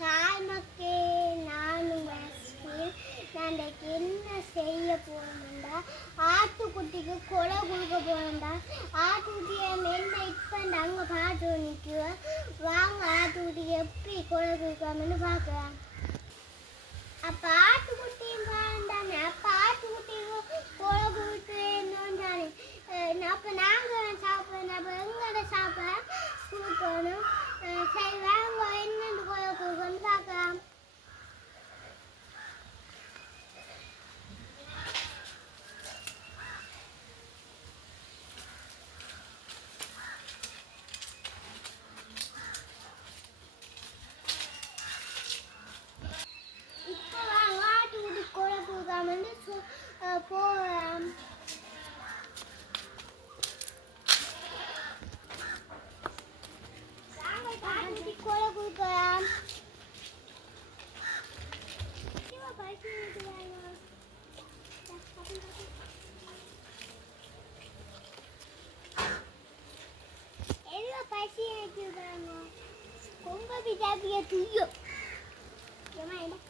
காய் மக்கே நானும் வயசில் நான் இன்றைக்கு என்ன செய்ய போகணும்டா ஆட்டுக்குட்டிக்கு கொலை கொடுக்க போகணும்டா ஆட்டுக்குட்டியை மெல்ல இப்போ அங்கே பாட்டு நிற்குவேன் வாங்க ஆட்டுக்குட்டிக்கு எப்படி கொலை கொடுக்காமன்னு பார்க்கலாம் அப்போ ஆட்டுக்குட்டியும் பாருந்தானே அப்போ ஆட்டுக்குட்டிக்கு கொலை கொடுக்குறேன்னு தானே அப்போ நாங்கள் சாப்பிடணும் அப்போ எங்கள்கிட்ட சாப்பிட? கொடுக்கணும் Instagram. Elva paisina giudano. Compa vi tu io. hin.